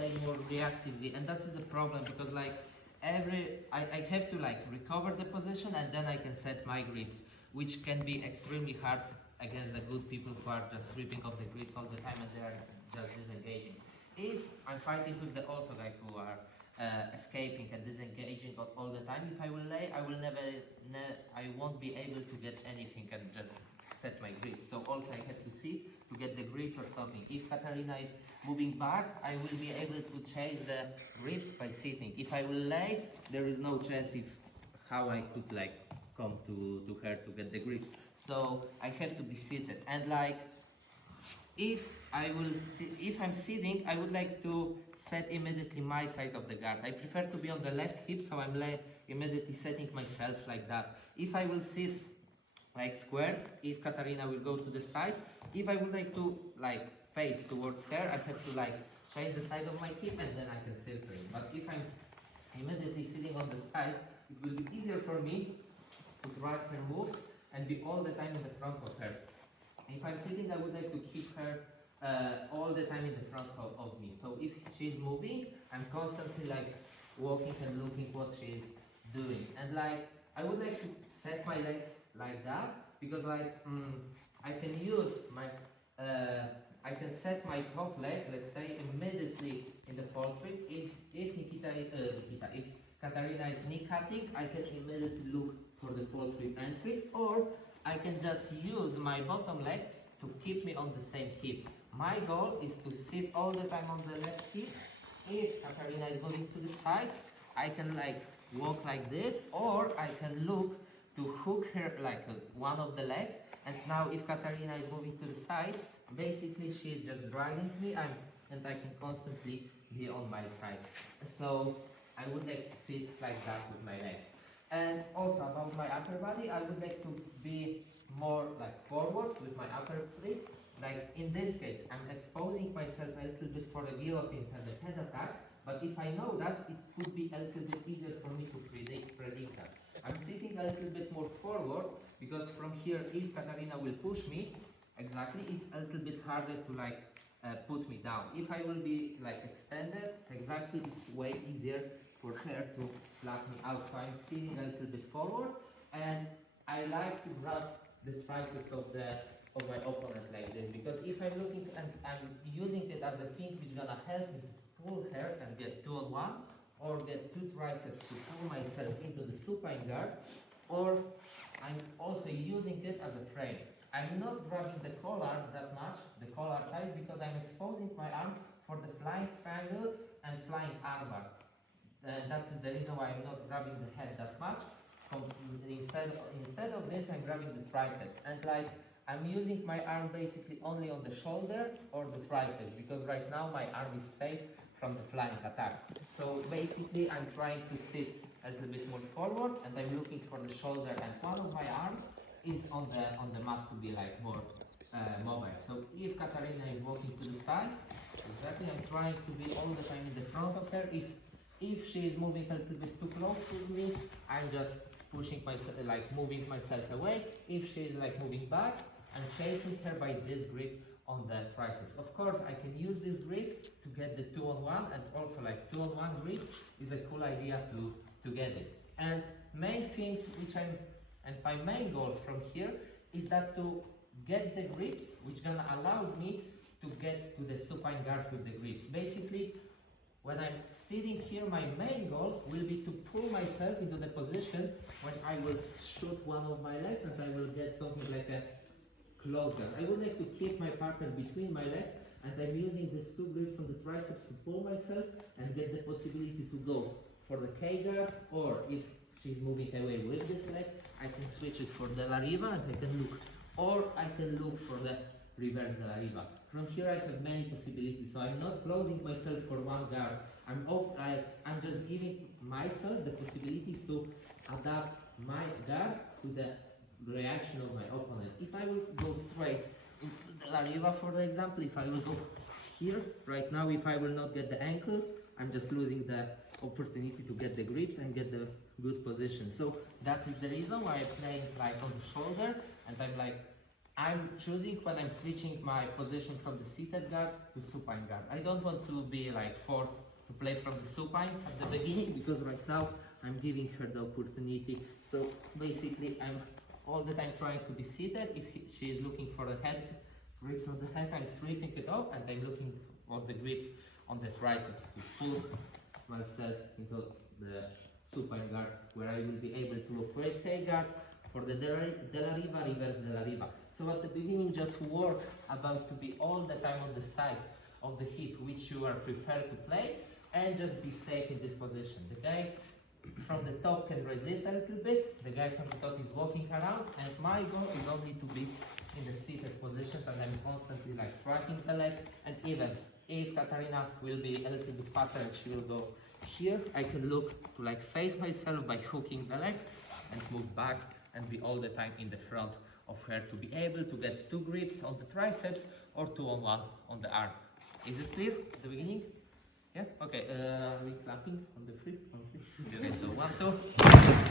play more reactively, and that's the problem because like I have to like recover the position and then I can set my grips, which can be extremely hard against the good people who are just ripping off the grips all the time and they are just disengaging. If I'm fighting with the also guy who are escaping and disengaging all the time, if I will lay, I will I won't be able to get anything and just set my grip. So also I have to see to get the grip or something. If Katarina is moving back, I will be able to chase the grips by sitting. If I will lay, there is no chance if how I could like come to her to get the grips. So I have to be seated and like if I'm sitting, I would like to set immediately my side of the guard. I prefer to be on the left hip, so I'm immediately setting myself like that. If I will sit like squared, if Katarina will go to the side, if I would like to like face towards her, I have to like change the side of my hip and then I can circle it. But if I'm immediately sitting on the side, it will be easier for me to drive her moves and be all the time in the front of her. If I'm sitting, I would like to keep her all the time in the front of me. So if she's moving, I'm constantly like walking and looking what she's doing. And like I would like to set my legs like that because like I can use my I can set my top leg, let's say, immediately in the fall sweep. If if Katarina is knee cutting, I can immediately look for the fall sweep entry, or I can just use my bottom leg to keep me on the same hip. My goal is to sit all the time on the left hip. If Katarina is moving to the side, I can like walk like this, or I can look to hook her like one of the legs. And now if Katarina is moving to the side, basically she's just dragging me and I can constantly be on my side. So I would like to sit like that with my legs. And also about my upper body, I would like to be more like forward with my upper flip. Like in this case, I'm exposing myself a little bit for the guillotines and the head attacks, but if I know that, it would be a little bit easier for me to predict that. I'm sitting a little bit more forward because from here, if Katarina will push me, exactly, it's a little bit harder to like put me down. If I will be like extended, exactly, it's way easier for her to flat me out. So I'm sitting a little bit forward and I like to grab the triceps of my opponent like this, because if I'm looking and I'm using it as a thing which gonna help me to pull her and get 2-on-1, or get two triceps to pull myself into the supine guard, or I'm also using it as a frame. I'm not grabbing the collar that much, the collar ties, because I'm exposing my arm for the flying triangle and flying armbar. That's the reason why I'm not grabbing the head that much. Instead of this, I'm grabbing the triceps, and like I'm using my arm basically only on the shoulder or the triceps, because right now my arm is safe from the flying attacks. So basically, I'm trying to sit a little bit more forward, and I'm looking for the shoulder, and one of my arms is on the mat to be like more mobile. So if Katarina is walking to the side, exactly, I'm trying to be all the time in the front of her. If she is moving a little bit too close to me, I'm just pushing myself, like moving myself away. If she is like moving back, I'm chasing her by this grip on the triceps. Of course, I can use this grip to get the 2-on-1, and also like 2-on-1 grips is a cool idea to get it. And main things and my main goal from here is that to get the grips, which gonna allows me to get to the supine guard with the grips. Basically, when I'm sitting here, my main goal will be to pull myself into the position when I will shoot one of my legs and I will get something like a close guard. I would like to keep my partner between my legs, and I'm using these two grips on the triceps to pull myself and get the possibility to go for the K guard, or if she's moving away with this leg, I can switch it for the La Riva and I can look, or I can look for the reverse de la Riva. From here I have many possibilities, so I'm not closing myself for one guard. I'm just giving myself the possibilities to adapt my guard to the reaction of my opponent. If I will go straight into the La Riva, for example, if I will go here, right now, if I will not get the ankle, I'm just losing the opportunity to get the grips and get the good position. So that is the reason why I'm playing like on the shoulder, and I'm choosing when I'm switching my position from the seated guard to supine guard. I don't want to be like forced to play from the supine at the beginning because right now I'm giving her the opportunity. So basically I'm all the time trying to be seated. If she is looking for the head grips on the head, I'm stripping it off and I'm looking for the grips on the triceps to pull myself into the supine guard where I will be able to operate K guard for the de la riva, reverse de la riva. So at the beginning just work about to be all the time on the side of the hip which you are prepared to play and just be safe in this position. The guy from the top can resist a little bit, the guy from the top is walking around and my goal is only to be in the seated position and I'm constantly like tracking the leg and even if Katarina will be a little bit faster and she will go here, I can look to like face myself by hooking the leg and move back and be all the time in the front of her to be able to get 2 grips on the triceps or 2 on 1 on the arm. Is it clear at the beginning? Yeah? Okay, are we clapping on the free? Okay, so 1, 2.